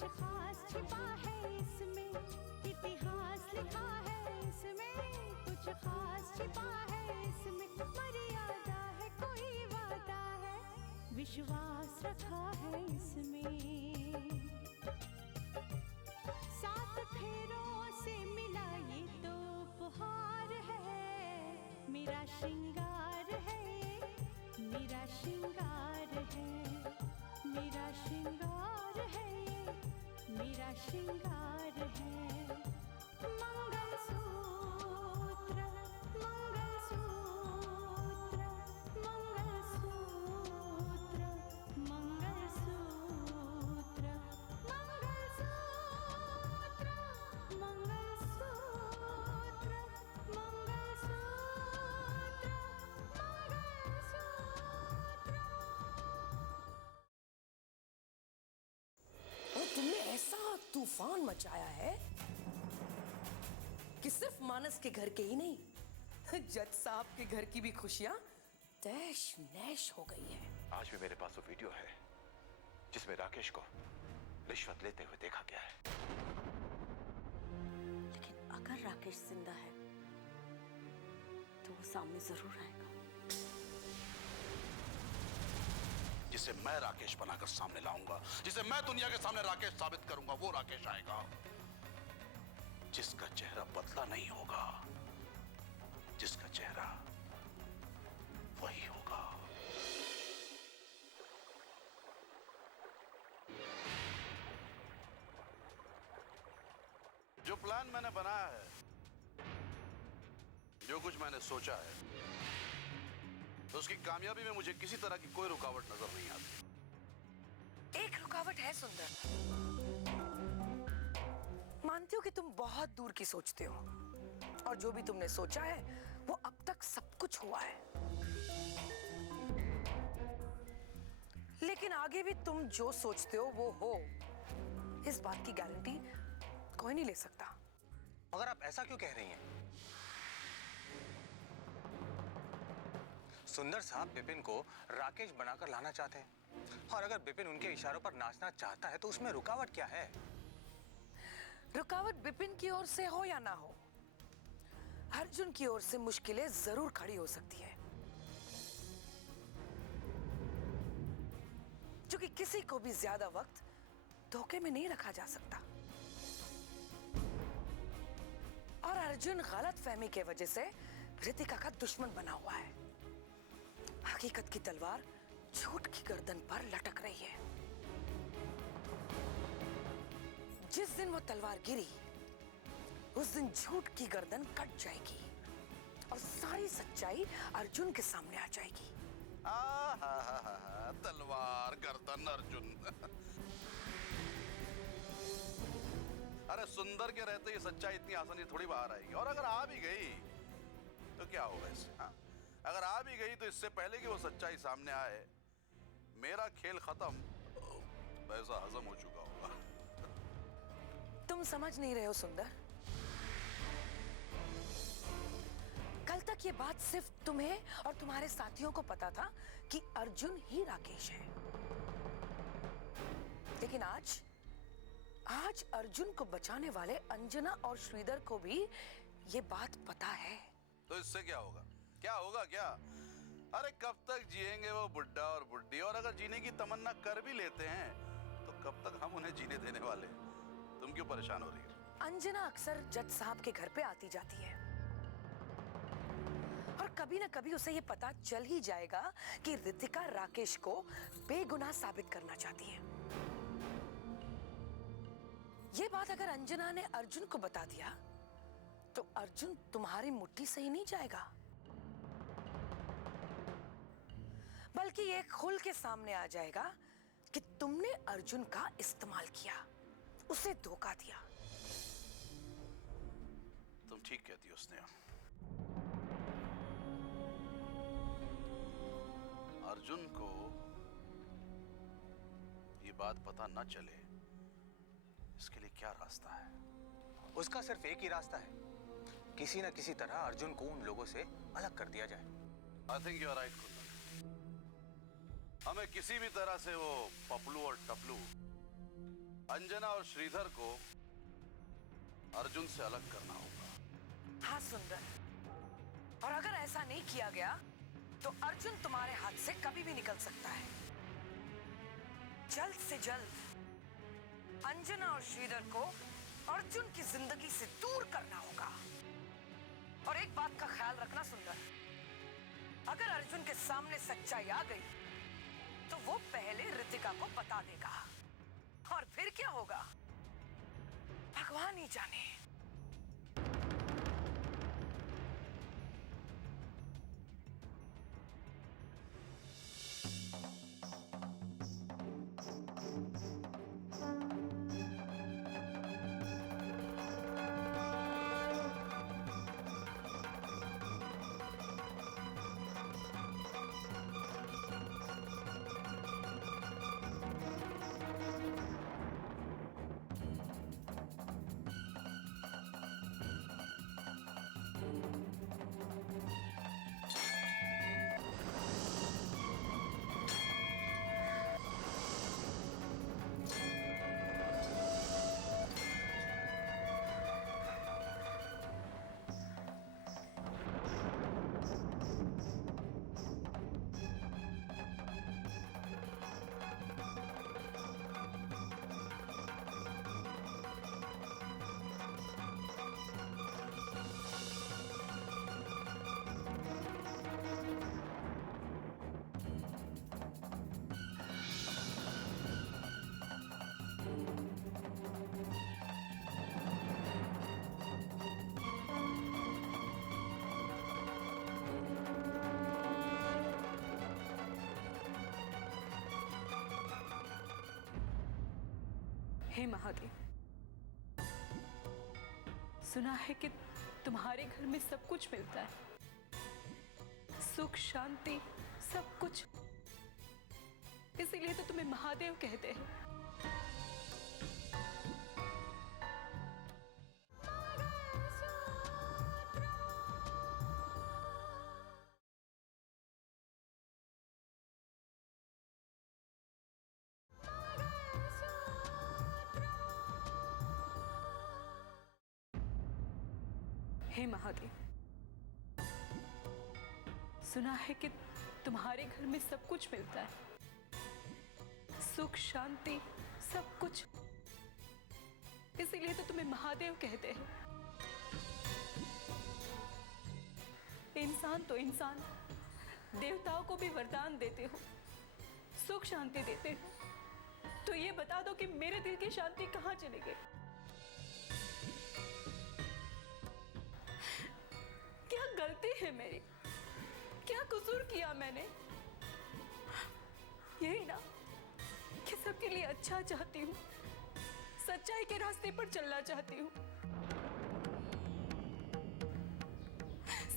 कुछ खास छिपा है इसमें, इतिहास लिखा है इसमें, कुछ खास छिपा है इसमें, मर्यादा है कोई वादा है, विश्वास रखा है इसमें। सात फेरों से मिला ये तो उपहार है, मेरा श्रृंगार है, मेरा श्रृंगार है, मेरा श्रृंगार है, मेरा श्रृंगार है। मंगलसूत्र, मंगलसूत्र, मंगलसूत्र, मंगलसूत्र, मंगलसूत्र, मंगलसूत्र, और तुमने ऐसा तूफान मचाया है कि सिर्फ मानस के घर के ही नहीं, जज साहब के घर की भी खुशियां तैश नैश हो गई है। आज भी मेरे पास वो वीडियो है जिसमें राकेश को रिश्वत लेते हुए देखा गया है। लेकिन अगर राकेश जिंदा है तो वो सामने जरूर आएगा। जिसे मैं राकेश बनाकर सामने लाऊंगा, जिसे मैं दुनिया के सामने राकेश साबित करूंगा, वो राकेश आएगा जिसका चेहरा बदला नहीं होगा, जिसका चेहरा वही होगा। जो प्लान मैंने बनाया है, जो कुछ मैंने सोचा है, तो उसकी कामयाबी में मुझे किसी तरह की कोई रुकावट नजर नहीं आती। एक रुकावट है सुंदर, मानती हूँ कि तुम बहुत दूर की सोचते हो और जो भी तुमने सोचा है वो अब तक सब कुछ हुआ है, लेकिन आगे भी तुम जो सोचते हो वो हो, इस बात की गारंटी कोई नहीं ले सकता। मगर आप ऐसा क्यों कह रही हैं? सुंदर साहब बिपिन को राकेश बनाकर लाना चाहते हैं, और अगर बिपिन उनके इशारों पर नाचना चाहता है तो उसमें रुकावट क्या है? रुकावट बिपिन की ओर से हो या ना हो, अर्जुन की ओर से मुश्किलें जरूर खड़ी हो सकती है, जो कि किसी को भी ज्यादा वक्त धोखे में नहीं रखा जा सकता। और अर्जुन गलतफहमी के वजह से रितिका का दुश्मन बना हुआ है। हकीकत की तलवार झूठ की गर्दन पर लटक रही है। जिस दिन वो तलवार गिरी, उस दिन झूठ की गर्दन कट जाएगी और सारी सच्चाई अर्जुन के सामने आ जाएगी। तलवार गर्दन अर्जुन। अरे सुंदर के रहते ये सच्चाई इतनी आसानी थोड़ी बाहर आएगी, और अगर आ भी गई तो क्या होगा इससे? हाँ, अगर आ भी गई तो इससे पहले कि वो सच्चाई सामने आए, मेरा खेल खत्म, पैसा हजम हो चुका होगा। तुम समझ नहीं रहे हो सुंदर। कल तक ये बात सिर्फ तुम्हें और तुम्हारे साथियों को पता था कि अर्जुन ही राकेश है, लेकिन आज अर्जुन को बचाने वाले अंजना और श्रीधर को भी ये बात पता है। तो इससे क्या होगा? क्या होगा क्या? अरे कब तक जिएंगे वो बुड्ढा और बुड्ढी, और अगर जीने की तमन्ना कर भी लेते हैं तो कब तक हम उन्हें जीने देने वाले? तुम क्यों परेशान हो रही हो? अंजना अक्सर जज साहब के घर पे आती जाती है, और कभी ना कभी उसे ये पता चल ही जाएगा कि रितिका राकेश को बेगुनाह साबित करना चाहती है। ये बात अगर अंजना ने अर्जुन को बता दिया तो अर्जुन तुम्हारी मुट्ठी से ही नहीं जाएगा, बल्कि ये खुल के सामने आ जाएगा कि तुमने अर्जुन का इस्तेमाल किया, उसे धोखा दिया। तुम ठीक कहती हो स्नेहा। अर्जुन को ये बात पता न चले, इसके लिए क्या रास्ता है? उसका सिर्फ एक ही रास्ता है, किसी न किसी तरह अर्जुन को उन लोगों से अलग कर दिया जाए। I think you are right Kundan. हमें किसी भी तरह से वो पपलू और टपलू अंजना और श्रीधर को अर्जुन से अलग करना होगा। हाँ सुंदर, और अगर ऐसा नहीं किया गया तो अर्जुन तुम्हारे हाथ से कभी भी निकल सकता है। जल्द से जल्द अंजना और श्रीधर को अर्जुन की जिंदगी से दूर करना होगा। और एक बात का ख्याल रखना सुंदर, अगर अर्जुन के सामने सच्चाई आ गई तो वो पहले रितिका को बता देगा, और फिर क्या होगा भगवान ही जाने। हे महादेव, सुना है कि तुम्हारे घर में सब कुछ मिलता है, सुख शांति सब कुछ, इसीलिए तो तुम्हें महादेव कहते हैं। हे महादेव, सुना है कि तुम्हारे घर में सब कुछ मिलता है, सुख शांति सब कुछ, इसीलिए तो तुम्हें महादेव कहते हैं। इंसान तो इंसान, देवताओं को भी वरदान देते हो, सुख शांति देते हो, तो ये बता दो कि मेरे दिल की शांति कहाँ चली गई? क्या गलती है मेरी? क्या कसूर किया मैंने? यही ना कि सबके लिए अच्छा चाहती हूँ, सच्चाई के रास्ते पर चलना चाहती हूँ,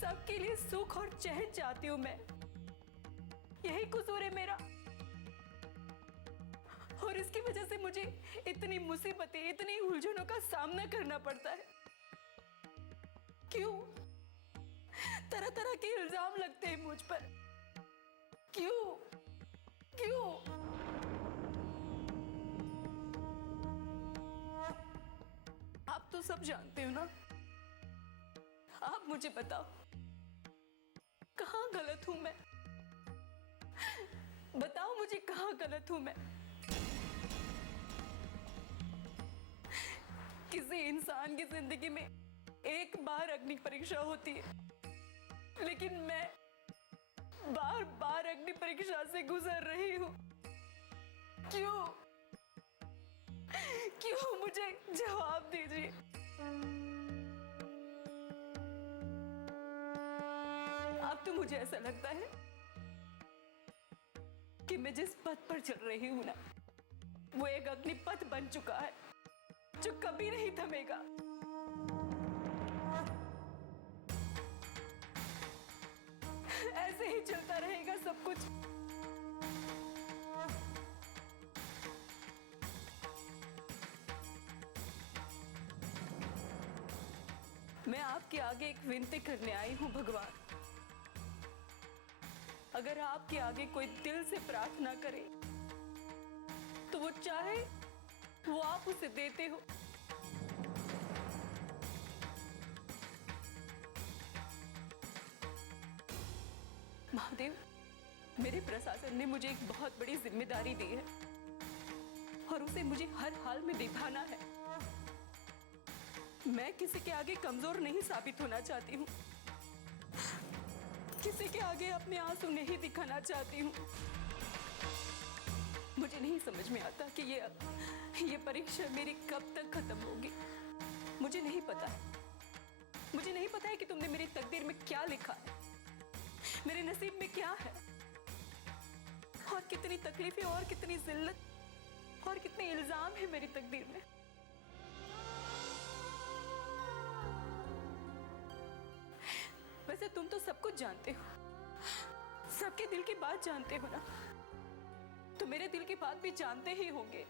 सबके लिए सुख और चैन चाहती हूँ मैं। यही कसूर है मेरा, और इसकी वजह से मुझे इतनी मुसीबतें, इतनी उलझनों का सामना करना पड़ता है। क्यों? तरह तरह के इल्जाम लगते हैं मुझ पर। क्यों? क्यों? आप तो सब जानते हो ना। आप मुझे बताओ, कहाँ गलत हूं मैं? बताओ मुझे कहाँ गलत हूं मैं? किसी इंसान की जिंदगी में एक बार अग्नि परीक्षा होती है, लेकिन मैं बार बार अग्नि परीक्षा से गुजर रही हूं। क्यों? क्यों? मुझे जवाब दीजिए। अब तो मुझे ऐसा लगता है कि मैं जिस पथ पर चल रही हूं ना, वो एक अग्निपथ बन चुका है जो कभी नहीं थमेगा। ऐसे ही चलता रहेगा सब कुछ। मैं आपके आगे एक विनती करने आई हूं भगवान। अगर आपके आगे कोई दिल से प्रार्थना करे तो वो चाहे वो आप उसे देते हो। महादेव, मेरे प्रशासन ने मुझे एक बहुत बड़ी जिम्मेदारी दी है और उसे मुझे हर हाल में निभाना है। मैं किसी के आगे कमजोर नहीं साबित होना चाहती हूँ, किसी के आगे अपने आंसू नहीं दिखाना चाहती हूँ। मुझे नहीं समझ में आता कि ये परीक्षा मेरी कब तक खत्म होगी। मुझे नहीं पता है, मुझे नहीं पता है कि तुमने मेरी तकदीर में क्या लिखा है, मेरे नसीब में क्या है, और कितनी तकलीफें और कितनी जिल्लत और कितने इल्जाम है मेरी तकदीर में। वैसे तुम तो सब कुछ जानते हो, सबके दिल की बात जानते हो ना, तो मेरे दिल की बात भी जानते ही होंगे।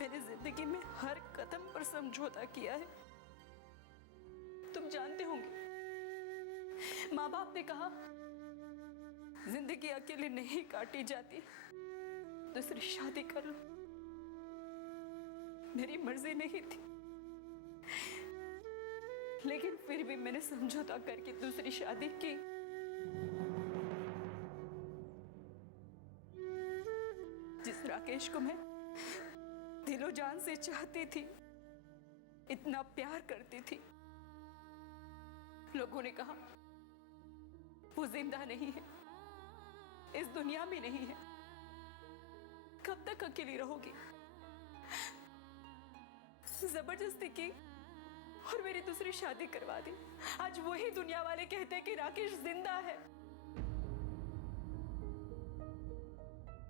मैंने जिंदगी में हर कदम पर समझौता किया है, तुम जानते होंगे। माँ बाप ने कहा जिंदगी अकेले नहीं काटी जाती, दूसरी शादी कर लो। मेरी मर्जी नहीं थी, लेकिन फिर भी मैंने समझौता करके दूसरी शादी की। जिस राकेश को मैं दिलो जान से चाहती थी, इतना प्यार करती थी, लोगों ने कहा वो जिंदा नहीं है, इस दुनिया में नहीं है, कब तक अकेली रहोगी। जबरदस्ती की और मेरी दूसरी शादी करवा दी। आज वही दुनिया वाले कहते हैं कि राकेश जिंदा है।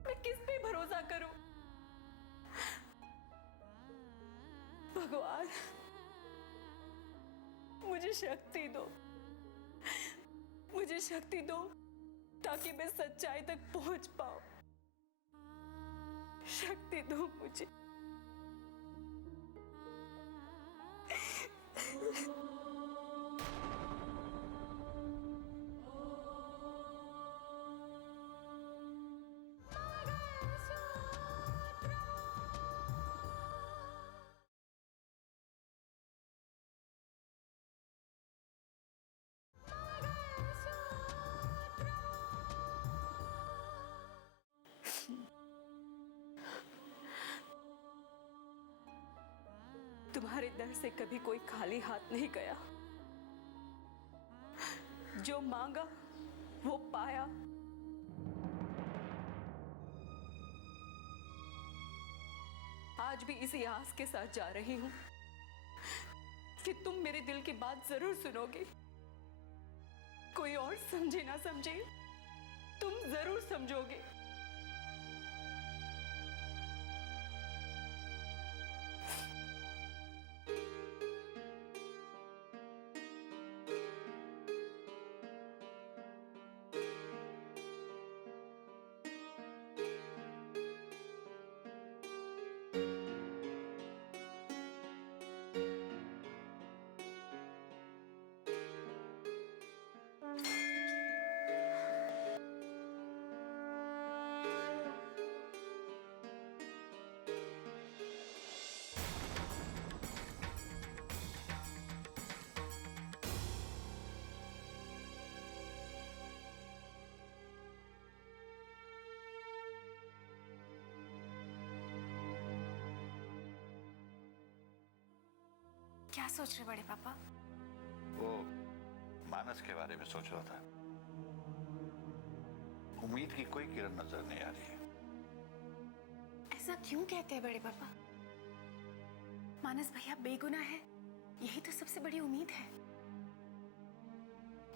मैं किस पे भरोसा करूं? भगवान, मुझे शक्ति दो, मुझे शक्ति दो ताकि मैं सच्चाई तक पहुंच पाऊं। शक्ति दो मुझे। तुम्हारे दर से कभी कोई खाली हाथ नहीं गया। जो मांगा वो पाया। आज भी इसी आस के साथ जा रही हूं कि तुम मेरे दिल की बात जरूर सुनोगे। कोई और समझे ना समझे, तुम जरूर समझोगे। क्या सोच रहे बड़े पापा? वो मानस के बारे में सोच रहा था। उम्मीद की कोई किरण नजर नहीं आ रही है। ऐसा क्यों कहते हैं बड़े पापा? मानस भैया बेगुनाह है, यही तो सबसे बड़ी उम्मीद है।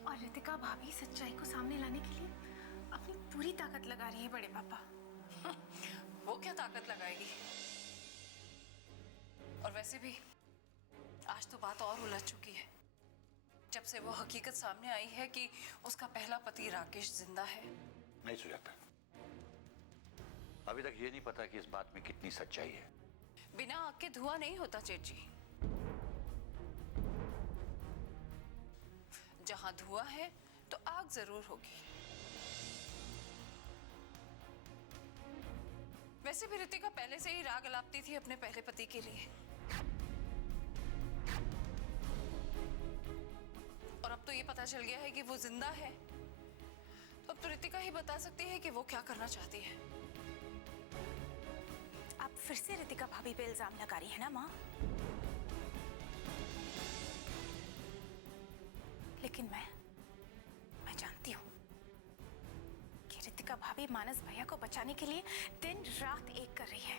और रितिका भाभी सच्चाई को सामने लाने के लिए अपनी पूरी ताकत लगा रही है बड़े पापा। वो क्या ताकत लगाएगी? और वैसे भी आज तो बात और उलझ चुकी है, जब से वो हकीकत सामने आई है कि उसका पहला पति राकेश जिंदा है। नहीं सुजाता, अभी तक ये नहीं पता कि इस बात में कितनी सच्चाई है। बिना आग के धुआं नहीं होता जेठ जी। जहां धुआं है तो आग जरूर होगी। वैसे भी रितिका पहले से ही राग अलापती थी अपने पहले पति के लिए। और अब तो ये पता चल गया है कि वो जिंदा है, तो अब तो रितिका ही बता सकती है कि वो क्या करना चाहती है। आप फिर से रितिका भाभी पे इल्जाम लगा रही है ना माँ? लेकिन मैं जानती हूँ कि रितिका भाभी मानस भैया को बचाने के लिए दिन रात एक कर रही है।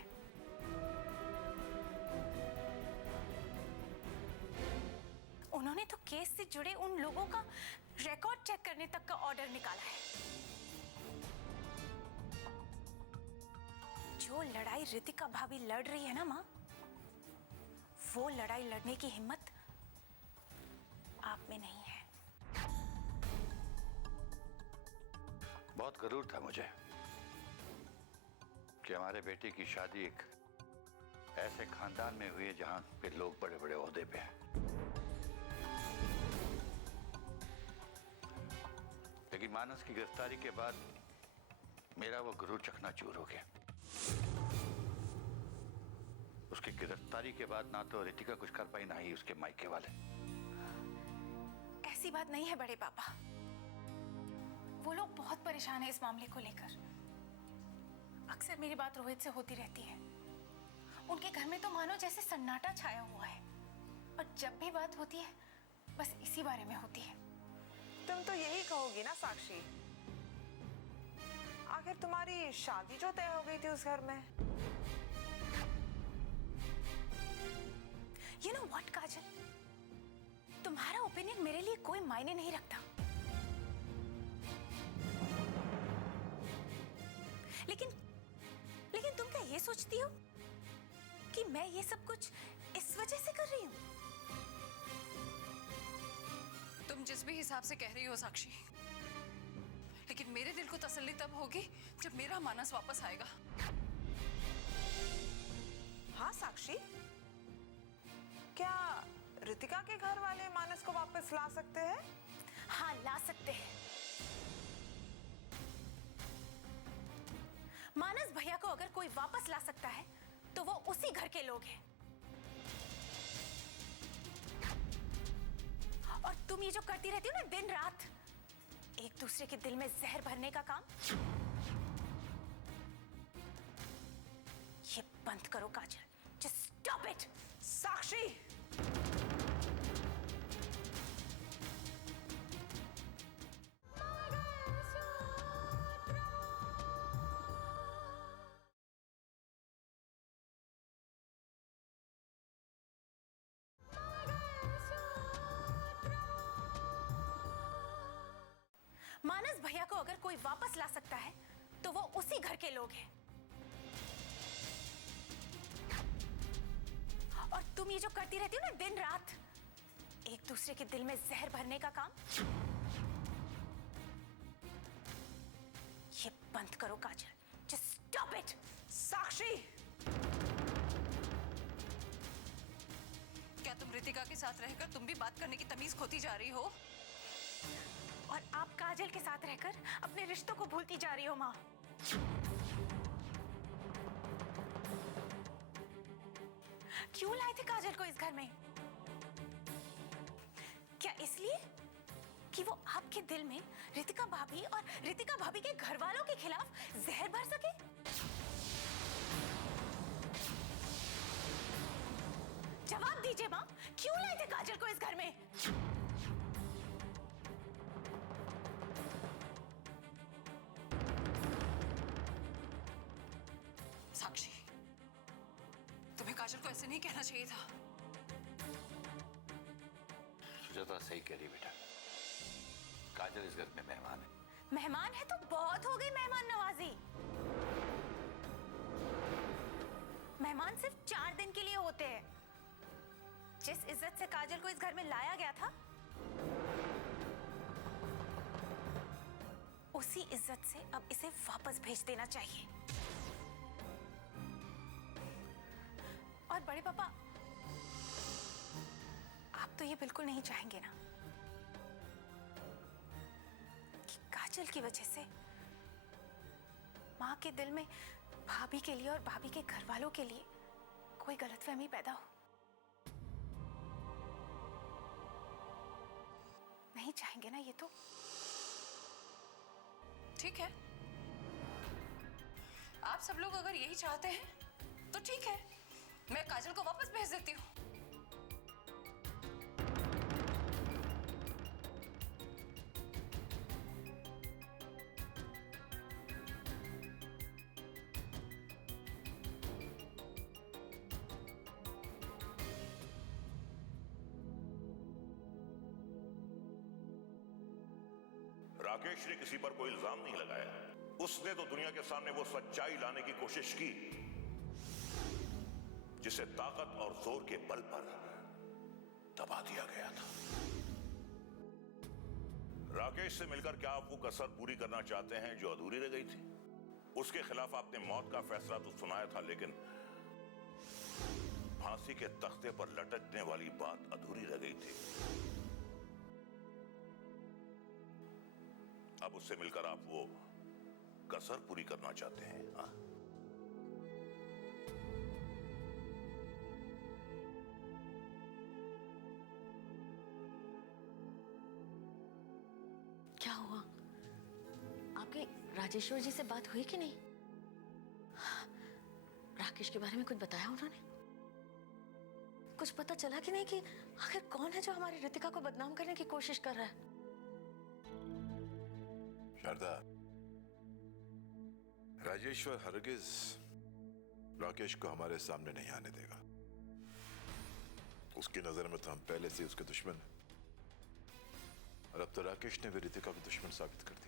उन्होंने तो केस से जुड़े उन लोगों का रिकॉर्ड चेक करने तक का ऑर्डर निकाला है। जो लड़ाई रितिका भाभी लड़ रही है ना माँ, वो लड़ाई लड़ने की हिम्मत आप में नहीं है। बहुत गरूर था मुझे कि हमारे बेटे की शादी एक ऐसे खानदान में हुई है जहां पे लोग बड़े बड़े ओहदे पे हैं। लेकिन मानस की गिरफ्तारी के बाद मेरा वो गुरूर चकनाचूर हो गया। उसकी गिरफ्तारी के बाद ना तो रितिका कुछ कर पाई, ना ही उसके मायके वाले। ऐसी बात नहीं है बड़े पापा, वो लोग बहुत परेशान है इस मामले को लेकर। अक्सर मेरी बात रोहित से होती रहती है। उनके घर में तो मानो जैसे सन्नाटा छाया हुआ है, और जब भी बात होती है बस इसी बारे में होती है। तुम तो यही कहोगी ना साक्षी? आखिर तुम्हारी शादी जो तय हो गई थी उस घर में। You know what, काजल? तुम्हारा ओपिनियन मेरे लिए कोई मायने नहीं रखता। लेकिन तुम क्या ये सोचती हो कि मैं ये सब कुछ इस वजह से कर रही हूँ? तुम जिस भी हिसाब से कह रही हो साक्षी, लेकिन मेरे दिल को तसल्ली तब होगी जब मेरा मानस वापस आएगा। हाँ साक्षी, क्या रितिका के घर वाले मानस को वापस ला सकते हैं? हाँ, ला सकते हैं। मानस भैया को अगर कोई वापस ला सकता है तो वो उसी घर के लोग हैं। और तुम ये जो करती रहती हो ना दिन रात, एक दूसरे के दिल में जहर भरने का काम, ये बंद करो Kajal. Just stop it. Sakshi, Manas भैया को अगर कोई वापस ला सकता है तो वो उसी घर के लोग हैं। और तुम ये जो करती रहती हो ना दिन रात, एक दूसरे के दिल में जहर भरने का काम, ये बंद करो Kajal. Just stop it. Sakshi, क्या तुम रितिका के साथ रहकर तुम भी बात करने की तमीज खोती जा रही हो? और आप काजल के साथ रहकर अपने रिश्तों को भूलती जा रही हो माँ। क्यों लाए थे काजल को इस घर में? क्या इसलिए कि वो आपके दिल में रितिका भाभी और रितिका भाभी के घर वालों के खिलाफ जहर भर सके? जवाब दीजिए माँ, क्यों लाए थे काजल को इस घर में? साक्षी, तुम्हें काजल को ऐसे नहीं कहना चाहिए था। सुजाता सही कह रही बेटा, काजल इस घर में मेहमान है। मेहमान है तो बहुत हो गई मेहमान नवाजी। मेहमान सिर्फ 4 दिन के लिए होते हैं। जिस इज्जत से काजल को इस घर में लाया गया था, उसी इज्जत से अब इसे वापस भेज देना चाहिए। और बड़े पापा, आप तो ये बिल्कुल नहीं चाहेंगे ना कि काजल की वजह से माँ के दिल में भाभी के लिए और भाभी के घर वालों के लिए कोई गलतफहमी पैदा हो। नहीं चाहेंगे ना ये तो। ठीक है, आप सब लोग अगर यही चाहते हैं तो ठीक है, मैं काजल को वापस भेज देती हूँ। राकेश ने किसी पर कोई इल्जाम नहीं लगाया। उसने तो दुनिया के सामने वो सच्चाई लाने की कोशिश की जिसे ताकत और जोर के बल पर दबा दिया गया था। राकेश से मिलकर क्या आप वो कसर पूरी करना चाहते हैं जो अधूरी रह गई थी? उसके खिलाफ आपने मौत का फैसला तो सुनाया था, लेकिन फांसी के तख्ते पर लटकने वाली बात अधूरी रह गई थी। अब उससे मिलकर आप वो कसर पूरी करना चाहते हैं, हाँ? क्या हुआ? आपके राजेश्वर जी से बात हुई कि नहीं? राकेश के बारे में कुछ बताया उन्होंने? कुछ पता चला कि नहीं कि आखिर कौन है जो हमारी रितिका को बदनाम करने की कोशिश कर रहा है? शारदा, राजेश्वर हरगिज राकेश को हमारे सामने नहीं आने देगा। उसकी नजर में तो हम पहले से उसके दुश्मन हैं, और अब तो राकेश ने भी रितिका को दुश्मन साबित कर दिया।